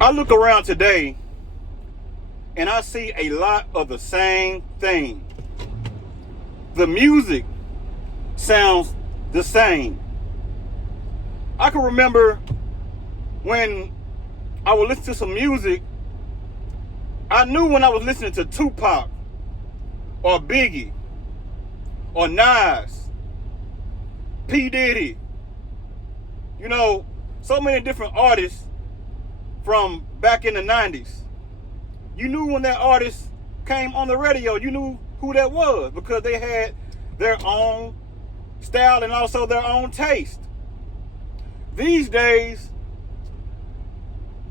I look around today and I see a lot of the same thing. The music sounds the same. I can remember when I would listen to some music, I knew when I was listening to Tupac or Biggie or Nas, P. Diddy, so many different artists from back in the 90s. You knew when that artist came on the radio, you knew who that was because they had their own style and also their own taste. These days,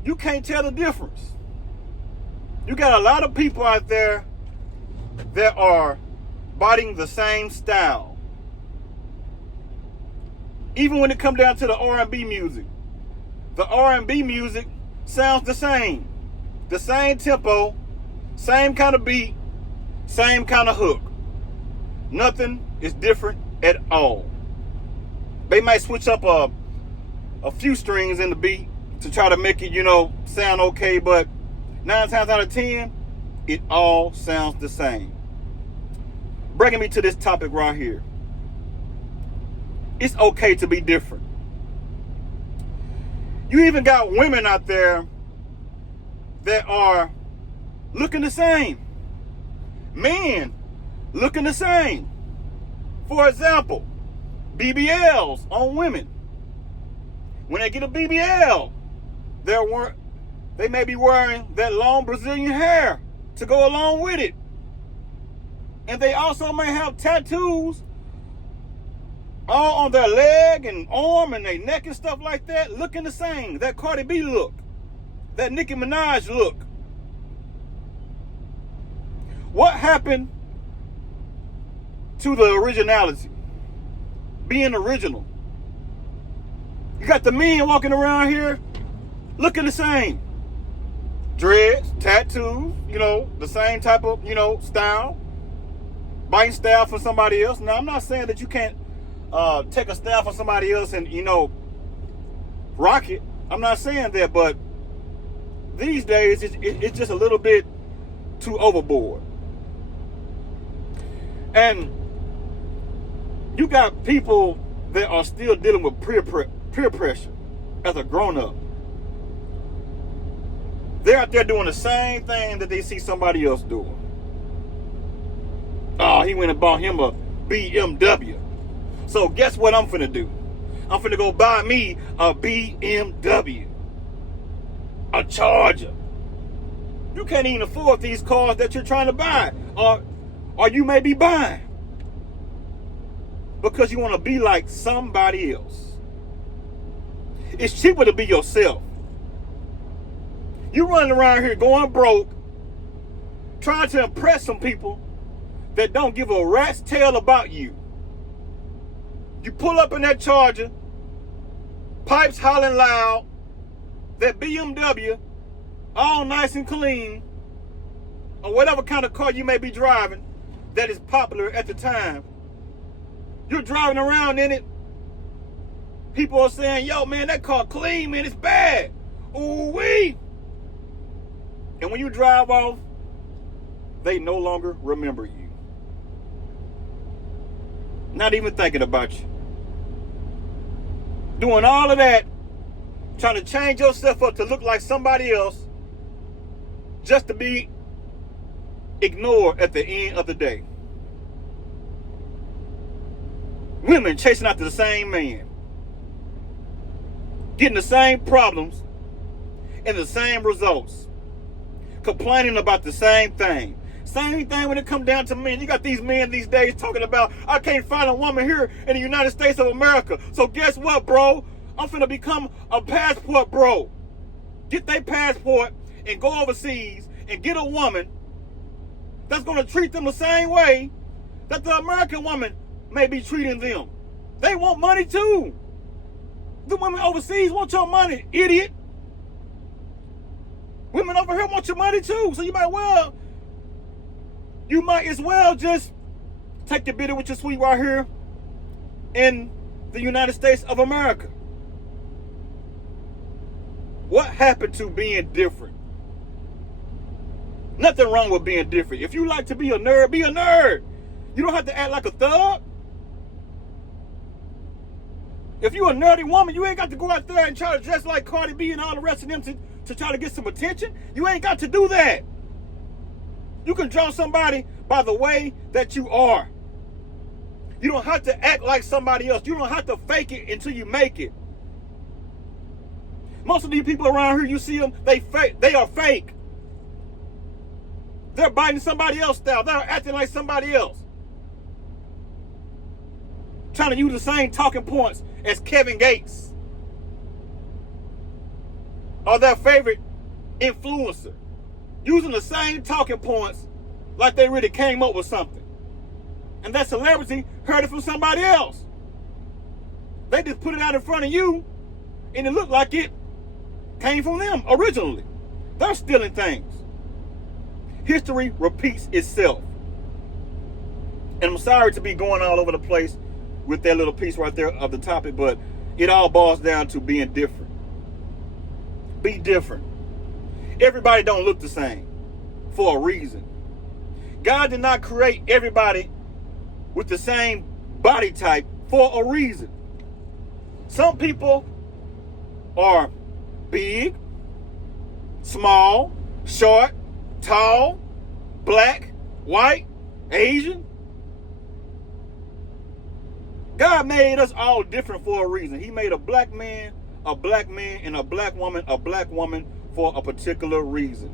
you can't tell the difference. You got a lot of people out there that are bodying the same style. Even when it comes down to the R&B music, the R&B music sounds the same tempo, same kind of beat, same kind of hook. Nothing is different at all. They might switch up a few strings in the beat to try to make it, sound okay, but 9 times out of 10, it all sounds the same. Bringing me to this topic right here. It's okay to be different. You even got women out there that are looking the same. Men looking the same. For example, BBLs on women. When they get a BBL, they may be wearing that long Brazilian hair to go along with it. And they also may have tattoos all on their leg and arm and their neck and stuff like that, looking the same. That Cardi B look. That Nicki Minaj look. What happened to the originality? Being original. You got the men walking around here looking the same. Dreads, tattoos, the same type of, style. Biting style from somebody else. Now, I'm not saying that you can't take a style from somebody else and, rock it. I'm not saying that, but these days, it's just a little bit too overboard. And you got people that are still dealing with peer pressure as a grown-up. They're out there doing the same thing that they see somebody else doing. Oh, he went and bought him a BMW. So guess what I'm finna do? I'm finna go buy me a BMW. A Charger. You can't even afford these cars that you're trying to buy. Or you may be buying. Because you want to be like somebody else. It's cheaper to be yourself. You running around here going broke, trying to impress some people that don't give a rat's tail about you. You pull up in that Charger, pipes hollering loud, that BMW, all nice and clean, or whatever kind of car you may be driving that is popular at the time. You're driving around in it. People are saying, yo, man, that car clean, man, it's bad. Ooh-wee. And when you drive off, they no longer remember you. Not even thinking about you. Doing all of that, trying to change yourself up to look like somebody else, just to be ignored at the end of the day. Women chasing after the same man, getting the same problems and the same results, complaining about the same thing. Same thing when it comes down to men. You got these men these days talking about, I can't find a woman here in the United States of America. So guess what, bro? I'm finna become a passport bro. Get their passport and go overseas and get a woman that's gonna treat them the same way that the American woman may be treating them. They want money too. The women overseas want your money, idiot. Women over here want your money too. So you might as well just take your bitter with your sweet right here in the United States of America. What happened to being different? Nothing wrong with being different. If you like to be a nerd, be a nerd. You don't have to act like a thug. If you're a nerdy woman, you ain't got to go out there and try to dress like Cardi B and all the rest of them to try to get some attention. You ain't got to do that. You can draw somebody by the way that you are. You don't have to act like somebody else. You don't have to fake it until you make it. Most of these people around here, you see them, they are fake. They're biting somebody else's style. They're acting like somebody else. Trying to use the same talking points as Kevin Gates or their favorite influencer. Using the same talking points like they really came up with something. And that celebrity heard it from somebody else. They just put it out in front of you and it looked like it came from them originally. They're stealing things. History repeats itself. And I'm sorry to be going all over the place with that little piece right there of the topic, but it all boils down to being different. Be different. Everybody don't look the same for a reason. God did not create everybody with the same body type for a reason. Some people are big, small, short, tall, black, white, Asian. God made us all different for a reason. He made a black man, and a black woman for a particular reason.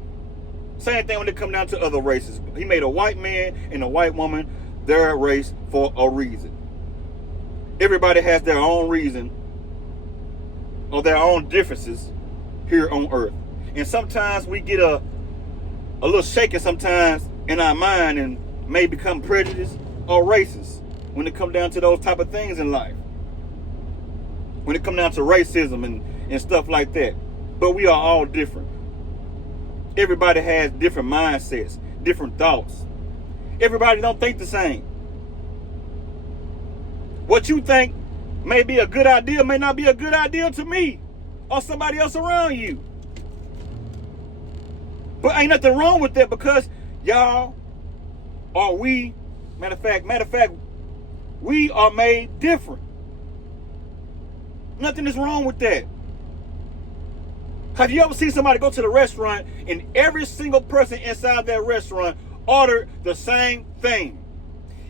Same thing when it comes down to other races. He made a white man and a white woman their race for a reason. Everybody has their own reason or their own differences here on earth. And sometimes we get a little shaken sometimes in our mind and may become prejudiced or racist when it comes down to those type of things in life. When it comes down to racism and stuff like that. But we are all different. Everybody has different mindsets, different thoughts. Everybody don't think the same. What you think may be a good idea may not be a good idea to me or somebody else around you. But ain't nothing wrong with that because y'all or we, matter of fact, we are made different. Nothing is wrong with that. Have you ever seen somebody go to the restaurant and every single person inside that restaurant ordered the same thing?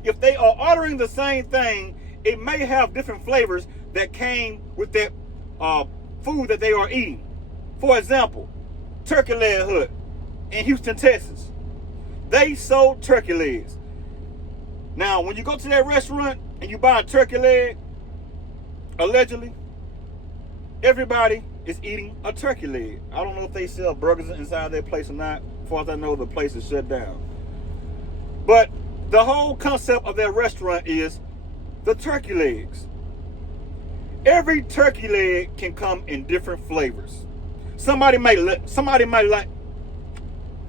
If they are ordering the same thing, it may have different flavors that came with that food that they are eating. For example, Turkey Leg Hut in Houston, Texas. They sold turkey legs. Now, when you go to that restaurant and you buy a turkey leg, allegedly, everybody is eating a turkey leg. I don't know if they sell burgers inside their place or not. As far as I know, the place is shut down. But the whole concept of that restaurant is the turkey legs. Every turkey leg can come in different flavors. Somebody may like,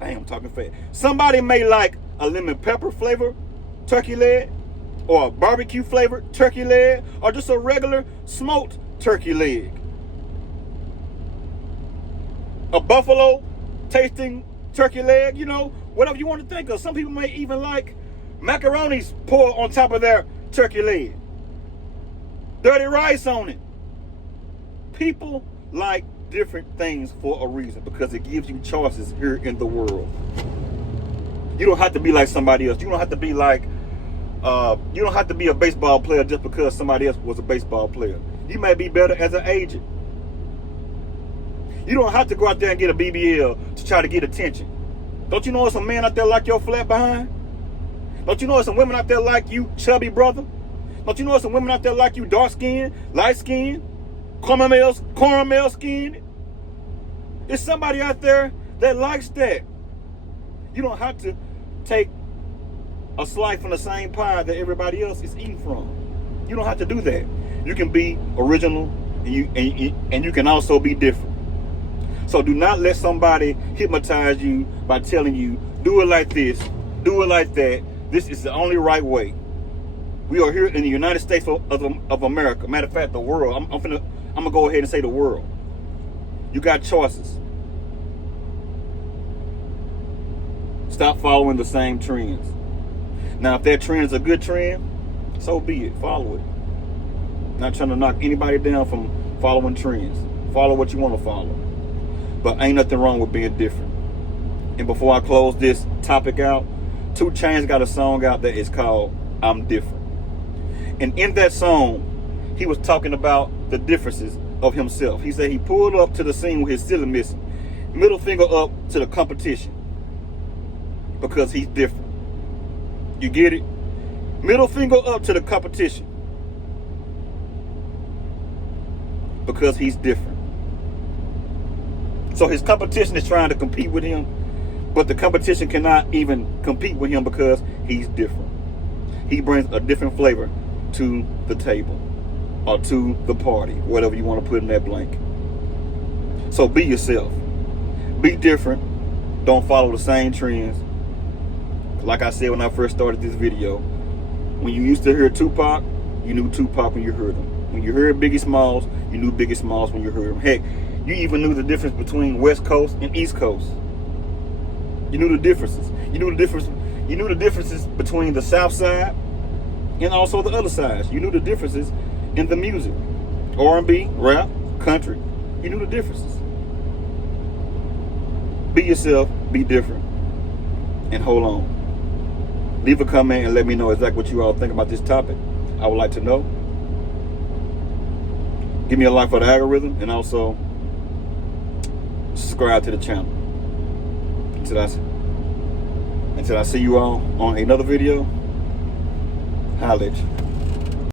I'm talking fast. Somebody may like a lemon pepper flavor turkey leg, or a barbecue flavored turkey leg, or just a regular smoked turkey leg. A buffalo tasting turkey leg, whatever you want to think of. Some people may even like macaronis poured on top of their turkey leg. Dirty rice on it. People like different things for a reason because it gives you choices here in the world. You don't have to be like somebody else. You don't have to be like, you don't have to be a baseball player just because somebody else was a baseball player. You may be better as an agent. You don't have to go out there and get a BBL to try to get attention. Don't you know there's some men out there like your flat behind? Don't you know there's some women out there like you, chubby brother? Don't you know there's some women out there like you, dark skin, light skin, caramel skin? There's somebody out there that likes that. You don't have to take a slice from the same pie that everybody else is eating from. You don't have to do that. You can be original and you can also be different. So do not let somebody hypnotize you by telling you, do it like this, do it like that. This is the only right way. We are here in the United States of America. Matter of fact, the world. I'm gonna go ahead and say the world. You got choices. Stop following the same trends. Now, if that trend is a good trend, so be it. Follow it. Not trying to knock anybody down from following trends. Follow what you want to follow. But ain't nothing wrong with being different. And before I close this topic out, 2 Chainz got a song out that is called I'm Different. And in that song, he was talking about the differences of himself. He said he pulled up to the scene with his ceiling missing. Middle finger up to the competition. Because he's different. You get it? Middle finger up to the competition. Because he's different. So his competition is trying to compete with him, but the competition cannot even compete with him because he's different. He brings a different flavor to the table or to the party, whatever you want to put in that blank. So be yourself. Be different. Don't follow the same trends. Like I said when I first started this video, when you used to hear Tupac, you knew Tupac when you heard him. When you heard Biggie Smalls, you knew Biggie Smalls when you heard him. Heck, you even knew the difference between West Coast and East Coast. You knew the differences. You knew the differences between the South Side and also the other sides. You knew the differences in the music. R&B, rap, country. You knew the differences. Be yourself, be different, and hold on. Leave a comment and let me know exactly what you all think about this topic. I would like to know. Give me a like for the algorithm and also subscribe to the channel. Until I see you all on another video, holla at you.